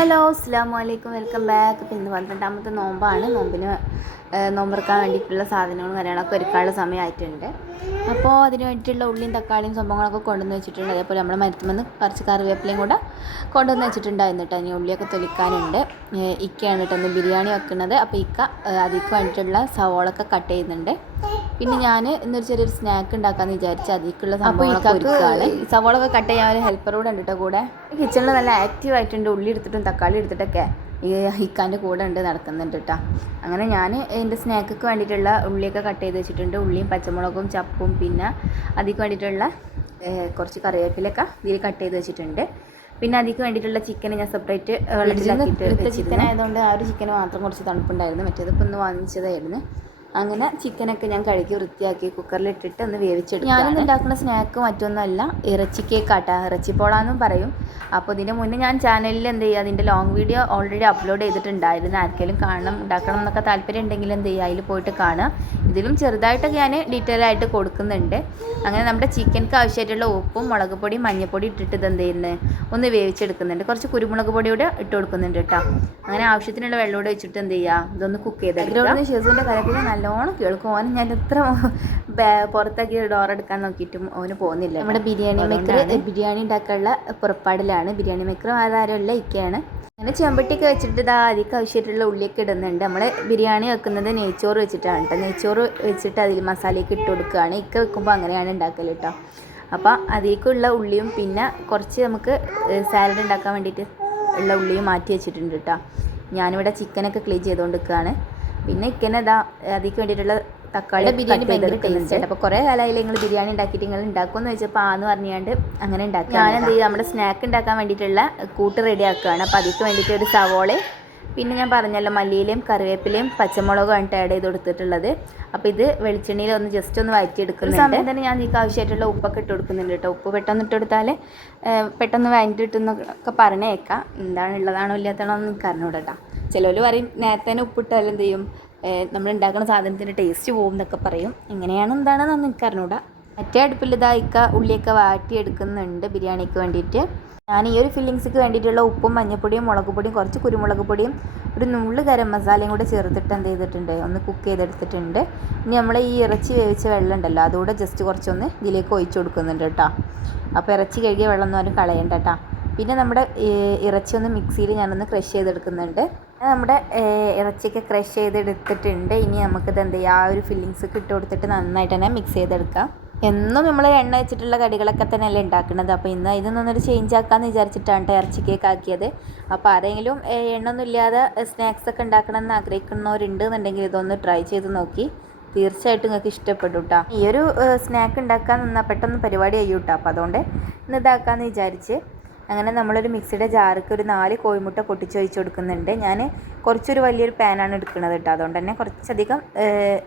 Hello അസ്സലാമു അലൈക്കും, welcome back. അപ്പോൾ ഇന്ന് 12ാമത്തെ നോമ്പാണ്. നോമ്പെടുക്കാൻ വേണ്ടിയിട്ടുള്ള സാധനങ്ങളും കാര്യങ്ങളൊക്കെ ഒരുക്കാനുള്ള സമയമായിട്ടുണ്ട്. അപ്പോൾ അതിന് വേണ്ടിയിട്ടുള്ള ഉള്ളിയും തക്കാളിയും സംഭവങ്ങളൊക്കെ കൊണ്ടുവന്ന് വെച്ചിട്ടുണ്ട്. അതേപോലെ നമ്മൾ മരത്തുമെന്ന് കുറച്ച് കറിവേപ്പിലയും കൂടെ കൊണ്ടുവന്ന് വെച്ചിട്ടുണ്ടായിരുന്നു കേട്ടോ. ഇനി ഉള്ളിയൊക്കെ തൊലിക്കാനുണ്ട്. ഇക്കയാണ് കേട്ടോ ഇന്ന് ബിരിയാണി വെക്കുന്നത്. അപ്പോൾ ഇക്ക അതിലേക്ക് വേണ്ടിയിട്ടുള്ള സവോളൊക്കെ കട്ട് ചെയ്യുന്നുണ്ട്. പിന്നെ ഞാൻ ഇന്നൊരു ചെറിയൊരു സ്നാക്ക് ഉണ്ടാക്കാമെന്ന് വിചാരിച്ചു. അതിലേക്കുള്ള സംഭവങ്ങളൊക്കെ സവോളൊക്കെ കട്ട് ചെയ്യാൻ ഒരു ഹെൽപ്പർ കൂടെ ഉണ്ട് കേട്ടോ കൂടെ. കിച്ചണിൽ നല്ല ആക്റ്റീവ് ആയിട്ടുണ്ട്. ഉള്ളി എടുത്തിട്ടും തക്കാളി എടുത്തിട്ടൊക്കെ ഈ ഹിക്കാൻ്റെ കൂടെ ഉണ്ട് നടക്കുന്നുണ്ട് കേട്ടോ. അങ്ങനെ ഞാൻ എൻ്റെ സ്നാക്കൊക്കെ വേണ്ടിയിട്ടുള്ള ഉള്ളിയൊക്കെ കട്ട് ചെയ്ത് വെച്ചിട്ടുണ്ട്. ഉള്ളിയും പച്ചമുളകും ചപ്പും പിന്നെ അതിലേക്ക് വേണ്ടിയിട്ടുള്ള കുറച്ച് കറിവേപ്പിലൊക്കെ ഇതിൽ കട്ട് ചെയ്ത് വെച്ചിട്ടുണ്ട്. പിന്നെ അതിലേക്ക് വേണ്ടിയിട്ടുള്ള ചിക്കൻ ഞാൻ സെപ്പറേറ്റ് വെള്ളത്തിലാക്കിയിട്ട് ചിക്കൻ ആയതുകൊണ്ട് ആ ഒരു ചിക്കൻ മാത്രം കുറച്ച് തണുപ്പുണ്ടായിരുന്നു. മറ്റേതിപ്പോൾ ഒന്ന് വാങ്ങിച്ചതായിരുന്നു. അങ്ങനെ ചിക്കനൊക്കെ ഞാൻ കഴുകി വൃത്തിയാക്കി കുക്കറിലിട്ടിട്ട് ഒന്ന് വേവിച്ചെടുക്കും. ഞാനിന്ന് ഉണ്ടാക്കുന്ന സ്നാക്ക് മറ്റൊന്നുമല്ല, ഇറച്ചി കേക്കാട്ടാ, ഇറച്ചിപ്പോളാന്നും പറയും. അപ്പോൾ ഇതിൻ്റെ മുന്നേ ഞാൻ ചാനലിൽ എന്ത് ചെയ്യുക, അതിൻ്റെ ലോങ് വീഡിയോ ഓൾറെഡി അപ്ലോഡ് ചെയ്തിട്ടുണ്ടായിരുന്നു. ആർക്കെങ്കിലും ഉണ്ടാക്കണം എന്നൊക്കെ താല്പര്യം ഉണ്ടെങ്കിൽ എന്ത് ചെയ്യുക, അതിൽ പോയിട്ട് കാണുക. ഇതിലും ചെറുതായിട്ടൊക്കെ ഞാൻ ഡീറ്റെയിൽ ആയിട്ട് കൊടുക്കുന്നുണ്ട്. അങ്ങനെ നമ്മുടെ ചിക്കൻക്ക് ആവശ്യമായിട്ടുള്ള ഉപ്പും മുളക് പൊടി മഞ്ഞൾപ്പൊടി ഇട്ടിട്ട് ഇതെന്ത് ചെയ്യുന്നത് ഒന്ന് വേവിച്ചെടുക്കുന്നുണ്ട്. കുറച്ച് കുരുമുളക് പൊടിയോടെ ഇട്ട് കൊടുക്കുന്നുണ്ട് കേട്ടോ. അങ്ങനെ ആവശ്യത്തിനുള്ള വെള്ളമോടെ വെച്ചിട്ട് എന്ത് ചെയ്യുക, ഇതൊന്ന് കുക്ക് ചെയ്തെടുക്കുക. ഷെസൂൻ്റെ കരപ്പിൽ നല്ലോണം കേൾക്കും. ഓന് ഞാൻ എത്ര പുറത്താക്കി ഡോറെടുക്കാൻ നോക്കിയിട്ടും ഓന് പോകുന്നില്ല. നമ്മുടെ ബിരിയാണി ഉണ്ടാക്കാനുള്ള പുറപ്പാടിലാണ്. ബിരിയാണി മേക്കർ ആരുമല്ല, ഇക്കയാണ്. അങ്ങനെ ചെമ്പട്ടിക്ക് വെച്ചിട്ട് അതിലേക്ക് ആവശ്യമായിട്ടുള്ള ഉള്ളിയൊക്കെ ഇടുന്നുണ്ട്. നമ്മൾ ബിരിയാണി വെക്കുന്നത് നെയ്ച്ചോറ് വെച്ചിട്ടാണ് കേട്ടോ. നെയ്ച്ചോറ് വെച്ചിട്ട് അതിൽ മസാലയൊക്കെ ഇട്ട് കൊടുക്കുകയാണ്. ഇക്ക വെക്കുമ്പോൾ അങ്ങനെയാണ് ഉണ്ടാക്കൽ കേട്ടോ. അപ്പോൾ അതിലേക്കുള്ള ഉള്ളിയും പിന്നെ കുറച്ച് നമുക്ക് സാലഡ് ഉണ്ടാക്കാൻ വേണ്ടിയിട്ട് ഉള്ള ഉള്ളിയും മാറ്റി വെച്ചിട്ടുണ്ട് കേട്ടോ. ഞാനിവിടെ ചിക്കനൊക്കെ ക്ലീൻ ചെയ്തുകൊണ്ട് നിൽക്കുകയാണ്. പിന്നെ ഇക്കനെ അതിലേക്ക് വേണ്ടിയിട്ടുള്ള തക്കാളി ബിരിയാണി ഭയങ്കര ടേസ്റ്റ് ആയിട്ട്. അപ്പോൾ കുറേ കാലമായി നിങ്ങൾ ബിരിയാണി ഉണ്ടാക്കിയിട്ട് നിങ്ങൾ ഉണ്ടാക്കുമെന്ന് വെച്ചപ്പോൾ ആന്ന് പറഞ്ഞാണ്ട് അങ്ങനെ ഉണ്ടാക്കുക. ഞാൻ എന്ത് ചെയ്യും, നമ്മുടെ സ്നാക്ക് ഉണ്ടാക്കാൻ വേണ്ടിയിട്ടുള്ള കൂട്ട് റെഡി ആക്കുകയാണ്. അപ്പോൾ അതിലേക്ക് വേണ്ടിയിട്ട് ഒരു സവോള, പിന്നെ ഞാൻ പറഞ്ഞല്ലോ മല്ലിയിലയും കറിവേപ്പിലയും പച്ചമുളകും ആണ് ആഡ് ചെയ്ത് കൊടുത്തിട്ടുള്ളത്. അപ്പോൾ ഇത് വെളിച്ചെണ്ണയിൽ ഒന്ന് ജസ്റ്റ് ഒന്ന് വഴറ്റിയെടുക്കുന്ന സമയം തന്നെ ഞാൻ ഇതിലേക്ക് ആവശ്യമായിട്ടുള്ള ഉപ്പൊക്കെ ഇട്ട് കൊടുക്കുന്നുണ്ട് കേട്ടോ. ഉപ്പ് പെട്ടെന്ന് ഇട്ട് കൊടുത്താൽ പെട്ടെന്ന് വഴറ്റിയിട്ടെന്നൊക്കെ പറഞ്ഞേക്കാം. എന്താണ് ഉള്ളതാണോ ഇല്ലാത്തതാണോ എന്ന് എനിക്ക് അറിഞ്ഞൂടാ കേട്ടോ. ചിലർ പറയും നേരത്തെ തന്നെ ഉപ്പിട്ടാൽ എന്ത് ചെയ്യും, നമ്മൾ ഉണ്ടാക്കുന്ന സാധനത്തിൻ്റെ ടേസ്റ്റ് പോകും എന്നൊക്കെ പറയും. എങ്ങനെയാണ് എന്താണെന്നൊന്നും എനിക്ക് അറിഞ്ഞൂടാ. മറ്റേ അടുപ്പിൽ ഇക്ക ഉള്ളിയൊക്കെ വാട്ടിയെടുക്കുന്നുണ്ട് ബിരിയാണിക്ക് വേണ്ടിയിട്ട്. ഞാൻ ഈ ഒരു ഫില്ലിങ്സിക്ക് വേണ്ടിയിട്ടുള്ള ഉപ്പും മഞ്ഞൾപ്പൊടിയും മുളക് പൊടിയും കുറച്ച് കുരുമുളക് പൊടിയും ഒരു നുള്ളു ഗരം മസാലയും കൂടെ ചേർത്തിട്ട് എന്ത് ചെയ്തിട്ടുണ്ട്, ഒന്ന് കുക്ക് ചെയ്തെടുത്തിട്ടുണ്ട്. ഇനി നമ്മൾ ഈ ഇറച്ചി വേവിച്ച വെള്ളം ഉണ്ടല്ലോ, അതുകൂടെ ജസ്റ്റ് കുറച്ചൊന്ന് ഇതിലേക്ക് ഒഴിച്ചു കൊടുക്കുന്നുണ്ട് കേട്ടോ. അപ്പോൾ ഇറച്ചി കഴുകിയ വെള്ളം ഒന്നും ആരും കളയണ്ട കേട്ടോ. പിന്നെ നമ്മുടെ ഇറച്ചി ഒന്ന് മിക്സിയിൽ ഞാനൊന്ന് ക്രഷ് ചെയ്തെടുക്കുന്നുണ്ട്. നമ്മുടെ ഇറച്ചിയൊക്കെ ക്രഷ് ചെയ്തെടുത്തിട്ടുണ്ട്. ഇനി നമുക്കിത് എന്ത് ചെയ്യുക, ആ ഒരു ഫില്ലിങ്സ് ഇട്ട് കൊടുത്തിട്ട് നന്നായിട്ട് തന്നെ മിക്സ് ചെയ്തെടുക്കാം. എന്നും നമ്മൾ എണ്ണ വെച്ചിട്ടുള്ള കടികളൊക്കെ തന്നെയല്ലേ ഉണ്ടാക്കുന്നത്. അപ്പോൾ ഇന്ന് ഇതൊന്നൊരു ചേഞ്ച് ആക്കാമെന്ന് വിചാരിച്ചിട്ടാണ് ഇറച്ചി കേക്ക് ആക്കിയത്. അപ്പോൾ ആരെങ്കിലും എണ്ണൊന്നും ഇല്ലാതെ സ്നാക്സൊക്കെ ഉണ്ടാക്കണമെന്ന് ആഗ്രഹിക്കുന്നവരുണ്ട് എന്നുണ്ടെങ്കിൽ ഇതൊന്ന് ട്രൈ ചെയ്ത് നോക്കി. തീർച്ചയായിട്ടും നിങ്ങൾക്ക് ഇഷ്ടപ്പെടും കേട്ടോ. ഈ ഒരു സ്നാക്ക് ഉണ്ടാക്കാൻ നിന്നാൽ പെട്ടെന്ന് പരിപാടി ചെയ്യും കേട്ടോ. അപ്പോൾ അതുകൊണ്ട് ഇന്ന് ഇതാക്കാമെന്ന് വിചാരിച്ച് അങ്ങനെ നമ്മളൊരു മിക്സിയുടെ ജാർക്ക് ഒരു 4 കോഴിമുട്ട പൊട്ടിച്ച് ഒഴിച്ച് കൊടുക്കുന്നുണ്ട്. ഞാൻ കുറച്ചൊരു വലിയൊരു പാനാണ് എടുക്കുന്നത് കേട്ടോ. അതുകൊണ്ട് തന്നെ കുറച്ചധികം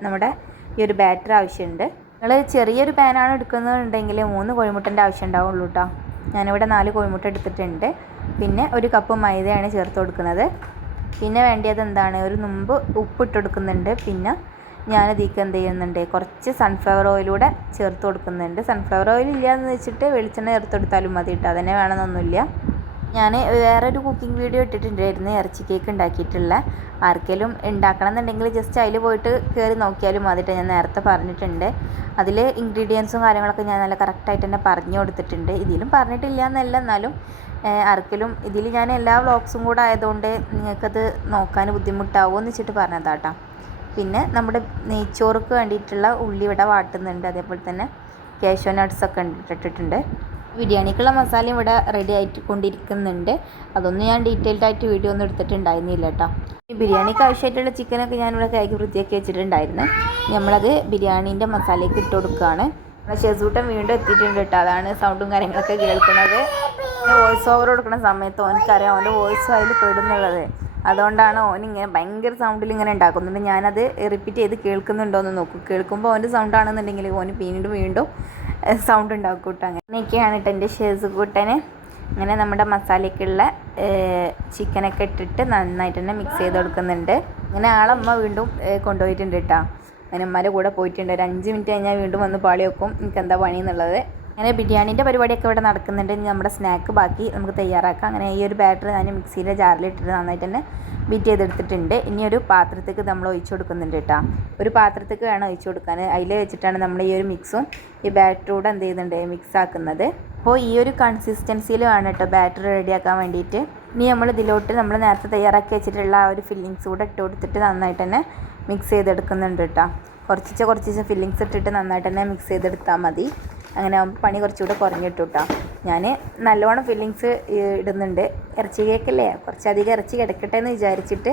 നമ്മുടെ ഈ ഒരു ബാറ്റർ ആവശ്യമുണ്ട്. നിങ്ങൾ ചെറിയൊരു പാനാണ് എടുക്കുന്നതെന്നുണ്ടെങ്കിൽ 3 കോഴിമുട്ടൻ്റെ ആവശ്യം ഉണ്ടാവുള്ളൂ കേട്ടോ. ഞാനിവിടെ 4 കോഴിമുട്ട എടുത്തിട്ടുണ്ട്. പിന്നെ 1 കപ്പ് മൈദയാണ് ചേർത്ത് കൊടുക്കുന്നത്. പിന്നെ വേണ്ടിയത് എന്താണ്, ഒരു നുമ്പ് ഉപ്പിട്ട് കൊടുക്കുന്നുണ്ട്. പിന്നെ ഞാനിതിലേക്ക് എന്ത് ചെയ്യുന്നുണ്ട്, കുറച്ച് സൺഫ്ലവർ ഓയിലൂടെ ചേർത്ത് കൊടുക്കുന്നുണ്ട്. സൺഫ്ലവർ ഓയിൽ ഇല്ലയെന്ന് വെച്ചിട്ട് വെളിച്ചെണ്ണ ചേർത്ത് കൊടുത്താലും മതി കേട്ടോ, അതന്നെ വേണമെന്നൊന്നുമില്ല. ഞാൻ വേറൊരു കുക്കിംഗ് വീഡിയോ ഇട്ടിട്ടുണ്ടായിരുന്നു ഇറച്ചി കേക്ക് ഉണ്ടാക്കിയിട്ടുള്ള. ആർക്കെങ്കിലും ഉണ്ടാക്കണം എന്നുണ്ടെങ്കിൽ ജസ്റ്റ് അതിൽ പോയിട്ട് കയറി നോക്കിയാലും മതിയിട്ട്. ഞാൻ നേരത്തെ പറഞ്ഞിട്ടുണ്ട്. അതിൽ ഇൻഗ്രീഡിയൻസും കാര്യങ്ങളൊക്കെ ഞാൻ നല്ല കറക്റ്റായിട്ട് തന്നെ പറഞ്ഞു കൊടുത്തിട്ടുണ്ട്. ഇതിലും പറഞ്ഞിട്ടില്ല എന്നല്ല, എന്നാലും ആർക്കെങ്കിലും ഇതിൽ ഞാൻ എല്ലാ വ്ളോഗ്സും കൂടെ ആയതുകൊണ്ട് നിങ്ങൾക്കത് നോക്കാൻ ബുദ്ധിമുട്ടാവുമോ എന്ന് വെച്ചിട്ട് പറഞ്ഞതാട്ടോ. പിന്നെ നമ്മുടെ നെയ്ച്ചോറുക്ക് വേണ്ടിയിട്ടുള്ള ഉള്ളി ഇവിടെ വാട്ടുന്നുണ്ട്. അതേപോലെ തന്നെ കാഷ്യൂ നട്ട്സൊക്കെ ഇട്ടിട്ടുണ്ട്. ബിരിയാണിക്കുള്ള മസാലയും ഇവിടെ റെഡി ആയിട്ട് കൊണ്ടിരിക്കുന്നുണ്ട്. അതൊന്നും ഞാൻ ഡീറ്റെയിൽഡ് ആയിട്ട് വീഡിയോ ഒന്നും എടുത്തിട്ടുണ്ടായിരുന്നില്ല കേട്ടോ. ഈ ബിരിയാണിക്ക് ആവശ്യമായിട്ടുള്ള ചിക്കനൊക്കെ ഞാനിവിടെ കഴുകി വൃത്തിയാക്കി വെച്ചിട്ടുണ്ടായിരുന്നു. നമ്മളത് ബിരിയാണീൻ്റെ മസാലയ്ക്ക് ഇട്ട് കൊടുക്കുകയാണ്. നമ്മുടെ ഷെസൂട്ടൻ വീണ്ടും എത്തിയിട്ടുണ്ട് കേട്ടോ. അതാണ് സൗണ്ടും കാര്യങ്ങളൊക്കെ കേൾക്കുന്നത്. വോയിസ് ഓവർ കൊടുക്കുന്ന സമയത്ത് ഓനിക്കറിയാം അവൻ്റെ വോയിസ് അതിൽ പെടുന്നുള്ളത്. അതുകൊണ്ടാണ് ഓനിങ്ങനെ ഭയങ്കര സൗണ്ടിൽ ഇങ്ങനെ ഉണ്ടാക്കുന്നുണ്ട്. ഞാനത് റിപ്പീറ്റ് ചെയ്ത് കേൾക്കുന്നുണ്ടോ എന്ന് നോക്കും. കേൾക്കുമ്പോൾ അവൻ്റെ സൗണ്ട് ആണെന്നുണ്ടെങ്കിൽ ഓന് വീണ്ടും സൗണ്ട് ഉണ്ടാക്കും കേട്ടോ. അങ്ങനെയൊക്കെയാണ് കേട്ടോ എൻ്റെ ഷെസൂട്ടന്. അങ്ങനെ നമ്മുടെ മസാലയ്ക്കുള്ള ചിക്കനൊക്കെ ഇട്ടിട്ട് നന്നായിട്ട് തന്നെ മിക്സ് ചെയ്ത് കൊടുക്കുന്നുണ്ട്. അങ്ങനെ ആളമ്മ വീണ്ടും കൊണ്ടുപോയിട്ടുണ്ട് കേട്ടോ. അങ്ങനെ ഉമ്മാൻ്റെ കൂടെ പോയിട്ടുണ്ട്. ഒരു 5 മിനിറ്റ് കഴിഞ്ഞാൽ വീണ്ടും വന്ന് പാളി വെക്കും എനിക്ക് എന്താ പണി എന്നുള്ളത്. അങ്ങനെ ബിരിയാണീൻ്റെ പരിപാടിയൊക്കെ ഇവിടെ നടക്കുന്നുണ്ട്. ഇനി നമ്മുടെ സ്നാക്ക് ബാക്കി നമുക്ക് തയ്യാറാക്കാം. അങ്ങനെ ഈ ഒരു ബാറ്റർ ഞാൻ മിക്സിയിലെ ജാറിലിട്ടിട്ട് നന്നായിട്ട് തന്നെ ബീറ്റ് ചെയ്തെടുത്തിട്ടുണ്ട്. ഇനി ഒരു പാത്രത്തേക്ക് നമ്മൾ ഒഴിച്ചു കൊടുക്കുന്നുണ്ട് കേട്ടോ. ഒരു പാത്രത്തേക്ക് വേണം ഒഴിച്ചു കൊടുക്കാൻ. അതിൽ വെച്ചിട്ടാണ് നമ്മൾ ഈ ഒരു മിക്സും ഈ ബാറ്ററൂടെ എന്ത് ചെയ്യുന്നുണ്ട് മിക്സ് ആക്കുന്നത്. അപ്പോൾ ഈ ഒരു കൺസിസ്റ്റൻസിയിൽ വേണം കേട്ടോ ബാറ്റർ റെഡിയാക്കാൻ വേണ്ടിയിട്ട്. ഇനി നമ്മൾ ഇതിലോട്ട് നമ്മൾ നേരത്തെ തയ്യാറാക്കി വെച്ചിട്ടുള്ള ആ ഒരു ഫില്ലിങ്സ് കൂടെ ഇട്ട് കൊടുത്തിട്ട് നന്നായിട്ട് തന്നെ മിക്സ് ചെയ്തെടുക്കുന്നുണ്ട് കേട്ടോ. കുറച്ച് ഫില്ലിങ്സ് ഇട്ടിട്ട് നന്നായിട്ട് തന്നെ മിക്സ് ചെയ്തെടുത്താൽ മതി. അങ്ങനെ ആകുമ്പോൾ പണി കുറച്ചുകൂടെ കുറഞ്ഞിട്ടു കേട്ടോ. ഞാൻ നല്ലോണം ഫില്ലിങ്സ് ഇടുന്നുണ്ട്. ഇറച്ചി കേക്കല്ലേ, കുറച്ചധികം ഇറച്ചി കിടക്കട്ടെ എന്ന് വിചാരിച്ചിട്ട്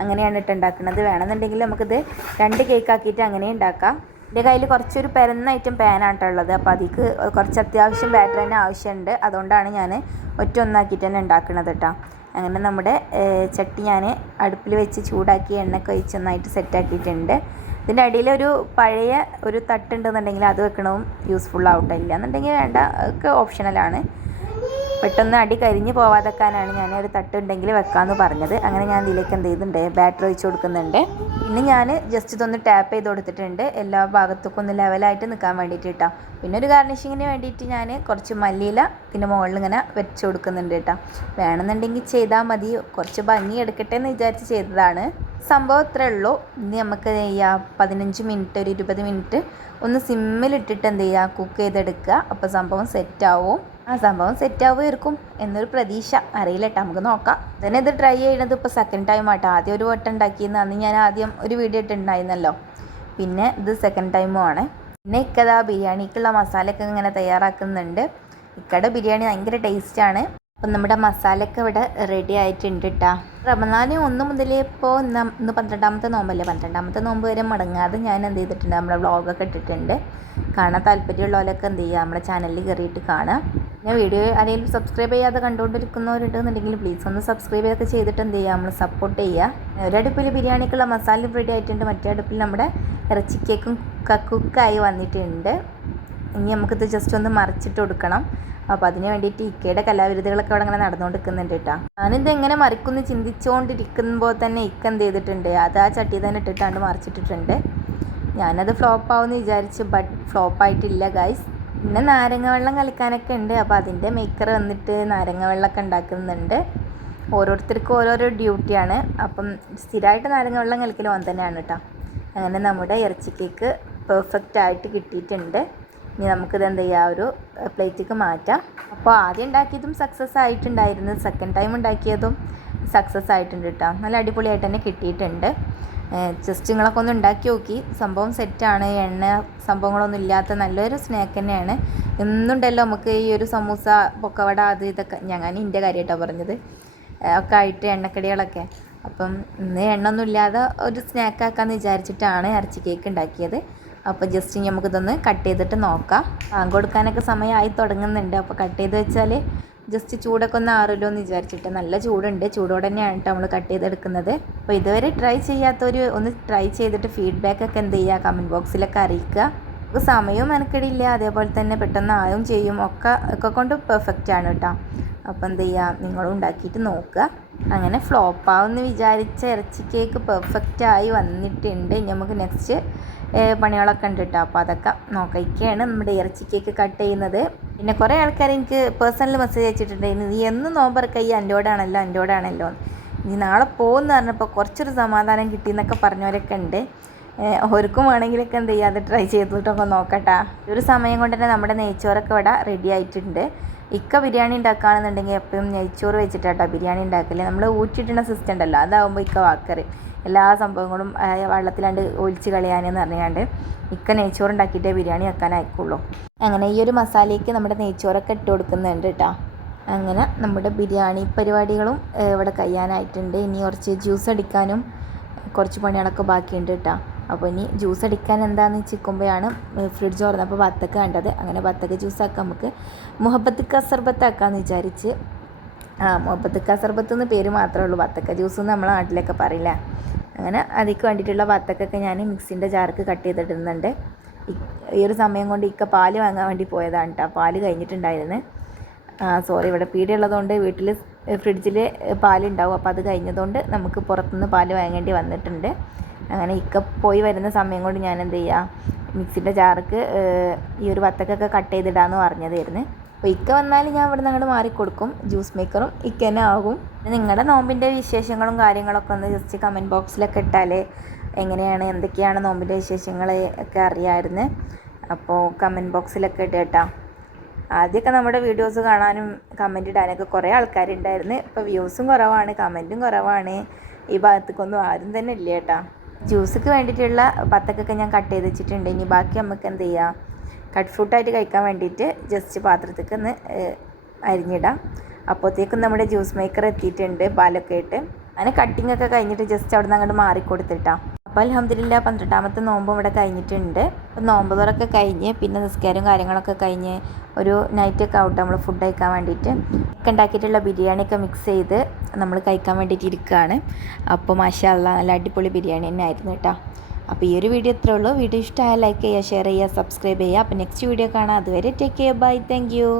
അങ്ങനെയാണ് ഉണ്ടാക്കുന്നത്. വേണമെന്നുണ്ടെങ്കിൽ നമുക്കിത് 2 കേക്കാക്കിയിട്ട് അങ്ങനെ ഉണ്ടാക്കാം. എൻ്റെ കയ്യിൽ കുറച്ചൊരു പരന്ന ഐറ്റം പാനാട്ടോ ഉള്ളത്. അപ്പോൾ അതിക്ക് കുറച്ച് അത്യാവശ്യം ബാറ്റർ തന്നെ ആവശ്യമുണ്ട്. അതുകൊണ്ടാണ് ഞാൻ ഒന്നാക്കിയിട്ട് തന്നെ ഉണ്ടാക്കുന്നത് കേട്ടോ. അങ്ങനെ നമ്മുടെ ചട്ടി ഞാൻ അടുപ്പിൽ വെച്ച് ചൂടാക്കി എണ്ണയൊക്കെ ഒഴിച്ച് നന്നായിട്ട് സെറ്റാക്കിയിട്ടുണ്ട്. ഇതിൻ്റെ അടിയിൽ ഒരു പഴയ ഒരു തട്ടുണ്ടെന്നുണ്ടെങ്കിൽ അത് വെക്കണവും യൂസ്ഫുൾ ആവട്ടെ. ഇല്ല എന്നുണ്ടെങ്കിൽ വേണ്ട, ഒക്കെ ഓപ്ഷണലാണ്. പെട്ടെന്ന് അടി കരിഞ്ഞ് പോവാതെക്കാനാണ് ഞാൻ ഒരു തട്ടുണ്ടെങ്കിൽ വെക്കാമെന്ന് പറഞ്ഞത്. അങ്ങനെ ഞാൻ ഇതിലേക്ക് എന്ത് ചെയ്യുന്നുണ്ട് ബാറ്റർ ഒഴിച്ച് കൊടുക്കുന്നുണ്ട്. പിന്നെ ഞാൻ ജസ്റ്റ് ഇതൊന്ന് ടാപ്പ് ചെയ്ത് കൊടുത്തിട്ടുണ്ട്, എല്ലാ ഭാഗത്തേക്കും ഒന്ന് ലെവലായിട്ട് നിൽക്കാൻ വേണ്ടിയിട്ട് കേട്ടോ. പിന്നെ ഒരു ഗാർണിഷിങ്ങിന് വേണ്ടിയിട്ട് ഞാൻ കുറച്ച് മല്ലിയില ഇതിൻ്റെ മുകളിൽ ഇങ്ങനെ വെച്ച് കൊടുക്കുന്നുണ്ട് കേട്ടോ. വേണമെന്നുണ്ടെങ്കിൽ ചെയ്താൽ മതി, കുറച്ച് ഭംഗി എടുക്കട്ടെ എന്ന് വിചാരിച്ച് ചെയ്തതാണ്. സംഭവം ഇത്രേ ഉള്ളൂ. ഇനി നമുക്ക് എന്ത് ചെയ്യുക 15 മിനിറ്റ് ഒരു 20 മിനിറ്റ് ഒന്ന് സിമ്മിലിട്ടിട്ട് എന്ത് ചെയ്യുക കുക്ക് ചെയ്തെടുക്കുക. അപ്പോൾ സംഭവം സെറ്റാവും. സംഭവം സെറ്റാവുമായിരിക്കും എന്നൊരു പ്രതീക്ഷ. അറിയില്ല കേട്ടോ, നമുക്ക് നോക്കാം. തന്നെ ഇത് ട്രൈ ചെയ്യണത് ഇപ്പോൾ സെക്കൻഡ് ടൈം ആട്ടോ. ആദ്യം ഒരു വട്ടം ഉണ്ടാക്കിയെന്ന് അന്ന് ഞാൻ ആദ്യം ഒരു വീഡിയോ ഇട്ടുണ്ടായിരുന്നല്ലോ. പിന്നെ ഇത് സെക്കൻഡ് ടൈമും ആണ്. പിന്നെ ഇക്കതാ ബിരിയാണിക്കുള്ള മസാലയൊക്കെ ഇങ്ങനെ തയ്യാറാക്കുന്നുണ്ട്. ഇക്കയുടെ ബിരിയാണി ഭയങ്കര ടേസ്റ്റാണ്. അപ്പം നമ്മുടെ മസാലയൊക്കെ ഇവിടെ റെഡി ആയിട്ടുണ്ട് കേട്ടോ. റമദാൻ 1 മുതൽ ഇപ്പോൾ ഇന്ന് 12ാമത്തെ നോമ്പല്ലേ, 12ാമത്തെ നോമ്പ് വരെ മുടങ്ങാതെ ഞാൻ എന്ത് ചെയ്തിട്ടുണ്ട് നമ്മുടെ വ്ളോഗൊക്കെ ഇട്ടിട്ടുണ്ട്. കാണാൻ താല്പര്യമുള്ളവരൊക്കെ എന്ത് ചെയ്യുക നമ്മുടെ ചാനലിൽ കയറിയിട്ട് കാണാം. ഞാൻ വീഡിയോ ആരെങ്കിലും സബ്സ്ക്രൈബ് ചെയ്യാതെ കണ്ടുകൊണ്ടിരിക്കുന്നവരുണ്ടെന്നുണ്ടെങ്കിൽ പ്ലീസ് ഒന്ന് സബ്സ്ക്രൈബ് ചെയ്തൊക്കെ ചെയ്തിട്ട് എന്ത് ചെയ്യുക നമ്മൾ സപ്പോർട്ട് ചെയ്യുക. ഒരടുപ്പിൽ ബിരിയാണിക്കുള്ള മസാല റെഡി ആയിട്ടുണ്ട്, മറ്റേ അടുപ്പിൽ നമ്മുടെ ഇറച്ചി കേക്കും കുക്കായി വന്നിട്ടുണ്ട്. ഇനി നമുക്കിത് ജസ്റ്റ് ഒന്ന് മറിച്ചിട്ട് കൊടുക്കണം. അപ്പോൾ അതിന് വേണ്ടിയിട്ട് ഇക്കയുടെ കലാവിരുദ്ധകളൊക്കെ അവിടെ അങ്ങനെ നടന്നുകൊണ്ടിരിക്കുന്നുണ്ട് കേട്ടോ. ഞാനിത് എങ്ങനെ മറിക്കുമെന്ന് ചിന്തിച്ചുകൊണ്ടിരിക്കുമ്പോൾ തന്നെ ഇക്ക എന്ത് ചെയ്തിട്ടുണ്ട് അത് ആ ചട്ടി തന്നെ ഇട്ടിട്ടാണ്ട് മറിച്ചിട്ടിട്ടുണ്ട്. ഞാനത് ഫ്ലോപ്പാവുമെന്ന് വിചാരിച്ച്, ബട്ട് ഫ്ലോപ്പായിട്ടില്ല ഗൈസ്. പിന്നെ നാരങ്ങ വെള്ളം കളിക്കാനൊക്കെ ഉണ്ട്. അപ്പോൾ അതിൻ്റെ മേക്കർ വന്നിട്ട് നാരങ്ങ വെള്ളമൊക്കെ ഉണ്ടാക്കുന്നുണ്ട്. ഓരോരുത്തർക്കും ഓരോരോ ഡ്യൂട്ടിയാണ്. അപ്പം സ്ഥിരമായിട്ട് നാരങ്ങ വെള്ളം കളിക്കൽ ഓൻ തന്നെയാണ് കേട്ടോ. അങ്ങനെ നമ്മുടെ ഇറച്ചി കേക്ക് പെർഫെക്റ്റ് ആയിട്ട് കിട്ടിയിട്ടുണ്ട്. ഇനി നമുക്കിത് എന്ത് ചെയ്യുക ഒരു പ്ലേറ്റിലേക്ക് മാറ്റാം. അപ്പോൾ ആദ്യം ഉണ്ടാക്കിയതും സക്സസ് ആയിട്ടുണ്ടായിരുന്നു, സെക്കൻഡ് ടൈം ഉണ്ടാക്കിയതും സക്സസ് ആയിട്ടുണ്ട് കേട്ടോ. നല്ല അടിപൊളിയായിട്ട് തന്നെ കിട്ടിയിട്ടുണ്ട്. ജസ്റ്റ് നിങ്ങളൊക്കെ ഒന്ന് ഉണ്ടാക്കി നോക്കി, സംഭവം സെറ്റാണ്. എണ്ണ സംഭവങ്ങളൊന്നും ഇല്ലാത്ത നല്ലൊരു സ്നാക്ക് തന്നെയാണ്. എന്നുണ്ടല്ലോ നമുക്ക് ഈ ഒരു സമൂസ പൊക്കവട അത് ഇതൊക്കെ, ഞാൻ എൻ്റെ കാര്യമായിട്ടാണ് പറഞ്ഞത്, ഒക്കെ ആയിട്ട് എണ്ണക്കടികളൊക്കെ. അപ്പം ഇന്ന് എണ്ണൊന്നും ഇല്ലാതെ ഒരു സ്നാക്കാക്കാമെന്ന് വിചാരിച്ചിട്ടാണ് ഇറച്ചി കേക്ക് ഉണ്ടാക്കിയത്. അപ്പോൾ ജസ്റ്റ് നമുക്കിതൊന്ന് കട്ട് ചെയ്തിട്ട് നോക്കാം. പാൻ കൊടുക്കാനൊക്കെ സമയമായി തുടങ്ങുന്നുണ്ട്. അപ്പോൾ കട്ട് ചെയ്ത് വെച്ചാൽ ജസ്റ്റ് ചൂടൊക്കെ ഒന്ന് ആറുമല്ലോ എന്ന് വിചാരിച്ചിട്ട്. നല്ല ചൂടുണ്ട്, ചൂടോടെ തന്നെയാണ് കേട്ടോ നമ്മൾ കട്ട് ചെയ്തെടുക്കുന്നത്. അപ്പോൾ ഇതുവരെ ട്രൈ ചെയ്യാത്തവർ ഒന്ന് ട്രൈ ചെയ്തിട്ട് ഫീഡ്ബാക്കൊക്കെ എന്ത് ചെയ്യുക കമൻറ്റ് ബോക്സിലൊക്കെ അറിയിക്കുക. നമുക്ക് സമയവും മെനക്കെടില്ല, അതേപോലെ തന്നെ പെട്ടെന്ന് ആയും ചെയ്യും, ഒക്കെ കൊണ്ട് പെർഫെക്റ്റ് ആണ് കേട്ടോ. അപ്പോൾ എന്ത് ചെയ്യുക നിങ്ങളും ഉണ്ടാക്കിയിട്ട് നോക്കുക. അങ്ങനെ ഫ്ലോപ്പാവെന്ന് വിചാരിച്ച ഇറച്ചി കേക്ക് പെർഫെക്റ്റായി വന്നിട്ടുണ്ട്. ഇനി നമുക്ക് നെക്സ്റ്റ് പണികളൊക്കെ ഉണ്ട് കേട്ടോ. അപ്പോൾ അതൊക്കെ നോക്കിയൊക്കെയാണ് നമ്മുടെ ഇറച്ചി കേക്ക് കട്ട് ചെയ്യുന്നത്. പിന്നെ കുറേ ആൾക്കാർ എനിക്ക് പേഴ്സണൽ മെസ്സേജ് അയച്ചിട്ടുണ്ടായിരുന്നു, നീ എന്ന് നോമ്പറക്ക ഈ അൻ്റോടാണല്ലോ നീ നാളെ പോകുമെന്ന് പറഞ്ഞപ്പോൾ കുറച്ചൊരു സമാധാനം കിട്ടിയെന്നൊക്കെ പറഞ്ഞവരൊക്കെ ഉണ്ട്. ഓർക്കും വേണമെങ്കിലൊക്കെ എന്ത് ചെയ്യുക അത് ട്രൈ ചെയ്തിട്ടൊക്കെ നോക്കട്ടെ. ഒരു സമയം കൊണ്ട് തന്നെ നമ്മുടെ നെയ്ച്ചോറൊക്കെ ഇവിടെ റെഡി ആയിട്ടുണ്ട്. ഇക്ക ബിരിയാണി ഉണ്ടാക്കുകയാണെന്നുണ്ടെങ്കിൽ എപ്പോഴും നെയ്ച്ചോറ് വെച്ചിട്ടാട്ടോ ബിരിയാണി ഉണ്ടാക്കില്ല. നമ്മൾ ഊറ്റിട്ടുന്ന സിസ്റ്റം ഉണ്ടല്ലോ, അതാകുമ്പോൾ ഇക്ക വാക്കറ് എല്ലാ സംഭവങ്ങളും വെള്ളത്തിലാണ്ട് ഒലിച്ച് കളയാനെന്ന് പറഞ്ഞാണ്ട് ഇക്ക നെയ്ച്ചോറ് ഉണ്ടാക്കിയിട്ടേ ബിരിയാണി വെക്കാനായിക്കുള്ളൂ. അങ്ങനെ ഈ ഒരു മസാലയ്ക്ക് നമ്മുടെ നെയ്ച്ചോറൊക്കെ ഇട്ട് കൊടുക്കുന്നുണ്ട് കേട്ടോ. അങ്ങനെ നമ്മുടെ ബിരിയാണി പരിപാടികളും ഇവിടെ കഴിയാനായിട്ടുണ്ട്. ഇനി കുറച്ച് ജ്യൂസ് അടിക്കാനും കുറച്ച് പണികളൊക്കെ ബാക്കിയുണ്ട് കേട്ടോ. അപ്പോൾ ഇനി ജ്യൂസ് അടിക്കാൻ എന്താണെന്ന് വെച്ചിരിക്കുമ്പോഴാണ് ഫ്രിഡ്ജ് തുറന്നപ്പോൾ ബത്തക്ക കണ്ടത്. അങ്ങനെ ബത്തക്ക ജ്യൂസാക്കാം, നമുക്ക് മുഹബത്ത് കസർബത്താക്കാമെന്ന് വിചാരിച്ച്. മുഹബത്ത് കസർബത്ത് എന്ന് പേര് മാത്രമേ ഉള്ളൂ, ബത്തക്ക ജ്യൂസ് എന്ന് നമ്മളെ നാട്ടിലൊക്കെ പറയില്ല. അങ്ങനെ അതിക്ക് വേണ്ടിയിട്ടുള്ള ബത്തക്കൊക്കെ ഞാൻ മിക്സിൻ്റെ ജാർക്ക് കട്ട് ചെയ്തിടുന്നുണ്ട്. ഈ ഒരു സമയം കൊണ്ട് ഇക്ക പാല് വാങ്ങാൻ വേണ്ടി പോയതാണ് കേട്ടോ. പാല് കഴിഞ്ഞിട്ടുണ്ടായിരുന്നു. സോറി, ഇവിടെ പീടിയുള്ളതുകൊണ്ട് വീട്ടിൽ ഫ്രിഡ്ജിൽ പാലുണ്ടാവും. അപ്പോൾ അത് കഴിഞ്ഞതുകൊണ്ട് നമുക്ക് പുറത്തുനിന്ന് പാല് വാങ്ങേണ്ടി വന്നിട്ടുണ്ട്. അങ്ങനെ ഇക്ക പോയി വരുന്ന സമയം കൊണ്ട് ഞാൻ എന്ത് ചെയ്യുക മിക്സിൻ്റെ ജാർക്ക് ഈ ഒരു വത്തക്കൊക്കെ കട്ട് ചെയ്തിടാമെന്ന് പറഞ്ഞതായിരുന്നു. അപ്പോൾ ഇക്ക വന്നാൽ ഞാൻ ഇവിടെ നിന്ന് അങ്ങോട്ട് മാറിക്കൊടുക്കും. ജ്യൂസ് മേക്കറും ഇക്ക തന്നെ ആകും. നിങ്ങളുടെ നോമ്പിൻ്റെ വിശേഷങ്ങളും കാര്യങ്ങളൊക്കെ ഒന്ന് ജസ്റ്റ് കമൻറ്റ് ബോക്സിലൊക്കെ ഇട്ടാൽ എങ്ങനെയാണ് എന്തൊക്കെയാണ് നോമ്പിൻ്റെ വിശേഷങ്ങൾ ഒക്കെ അറിയാമായിരുന്നു. അപ്പോൾ കമൻറ്റ് ബോക്സിലൊക്കെ ഇട്ട് കേട്ടോ. ആദ്യമൊക്കെ നമ്മുടെ വീഡിയോസ് കാണാനും കമൻറ്റ് ഇടാനൊക്കെ കുറേ ആൾക്കാരുണ്ടായിരുന്നു. ഇപ്പോൾ വ്യൂസും കുറവാണ്, കമൻറ്റും കുറവാണ്. ഈ ഭാഗത്തേക്കൊന്നും ആരും തന്നെ ഇല്ല കേട്ടോ. ജ്യൂസിക്ക് വേണ്ടിയിട്ടുള്ള വത്തക്കൊക്കെ ഞാൻ കട്ട് ചെയ്ത് വെച്ചിട്ടുണ്ട്. ഇനി ബാക്കി നമുക്ക് എന്ത് ചെയ്യാം, കട്ട് ഫ്രൂട്ടായിട്ട് കഴിക്കാൻ വേണ്ടിയിട്ട് ജസ്റ്റ് പാത്രത്തേക്ക് ഒന്ന് അരിഞ്ഞിടാം. അപ്പോഴത്തേക്കും നമ്മുടെ ജ്യൂസ് മേക്കർ എത്തിയിട്ടുണ്ട് പാലൊക്കെ ഇട്ട്. അങ്ങനെ കട്ടിങ് ഒക്കെ കഴിഞ്ഞിട്ട് ജസ്റ്റ് അവിടെ നിന്ന് അങ്ങോട്ട് മാറിക്കൊടുത്തിട്ടാണ്. അപ്പോൾ അൽഹംദുലില്ലാ 12ാമത്തെ നോമ്പും ഇവിടെ കഴിഞ്ഞിട്ടുണ്ട്. അപ്പോൾ നോമ്പ് തുറക്കെ കഴിഞ്ഞ് പിന്നെ നിസ്കാരവും കാര്യങ്ങളൊക്കെ കഴിഞ്ഞ് ഒരു നൈറ്റൊക്കെ ആവട്ടെ നമ്മൾ ഫുഡ് കഴിക്കാൻ വേണ്ടിയിട്ട് ഒക്കെ ഉണ്ടാക്കിയിട്ടുള്ള ബിരിയാണിയൊക്കെ മിക്സ് ചെയ്ത് നമ്മൾ കഴിക്കാൻ വേണ്ടിയിട്ട് ഇരിക്കുകയാണ്. അപ്പോൾ മാഷാ അല്ലാഹ് നല്ല അടിപൊളി ബിരിയാണി തന്നെ ആയിരുന്നു കേട്ടോ. അപ്പോൾ ഈ ഒരു വീഡിയോ ഇത്രേ ഉള്ളൂ. വീഡിയോ ഇഷ്ടമായാൽ ലൈക്ക് ചെയ്യുക, ഷെയർ ചെയ്യുക, സബ്സ്ക്രൈബ് ചെയ്യുക. അപ്പോൾ നെക്സ്റ്റ് വീഡിയോ കാണാം. അതുവരെ take care, bye, thank U.